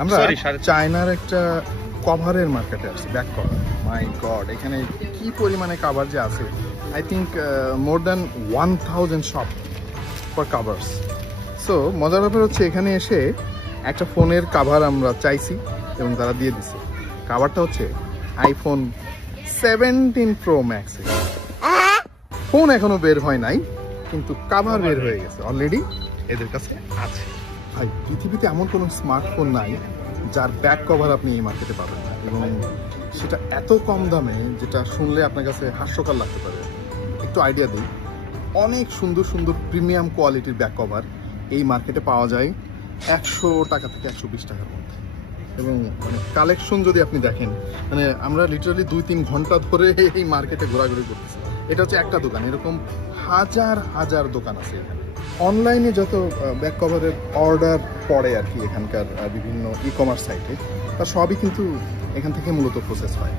আমরা চায়নার একটা কভারের মার্কেটে আসছি, ব্যাক কভার। মাই গড, এখানে কি পরিমাণে কভার যে আছে। I think more than 1000 shop for covers. So মজার ব্যাপার হচ্ছে এখানে এসে একটা ফোনের কভার আমরা চাইছি এবং তারা দিয়ে দিছে। কভারটা হচ্ছে আইফোন 17 প্রো ম্যাক্স। ফোন এখনো বের হয় নাই, কিন্তু কভার বের হয়ে গেছে অলরেডি, এদের কাছে আছে। ভাই, পৃথিবীতে এমন কোনো স্মার্টফোন নাই যার ব্যাক কভার আপনি এই মার্কেটে পাবেন না, এবং সেটা এত কম দামে যেটা শুনলে আপনার কাছে হাস্যকর লাগতে পারে। একটু আইডিয়া দিই, অনেক সুন্দর সুন্দর প্রিমিয়াম কোয়ালিটির ব্যাক কভার এই মার্কেটে পাওয়া যায় 100 টাকা থেকে 120 টাকার মধ্যে। এবং মানে কালেকশন যদি আপনি দেখেন, মানে আমরা লিটারালি 2-3 ঘন্টা ধরে এই মার্কেটে ঘোরাঘুরি করতেছি। এটা হচ্ছে একটা দোকান, এরকম হাজার হাজার দোকান আছে এখানে। অনলাইনে যত ব্যাক কভারের অর্ডার পড়ে আর কি এখানকার বিভিন্ন ই কমার্স সাইটে, তার সবই কিন্তু এখান থেকে মূলত প্রসেস হয়।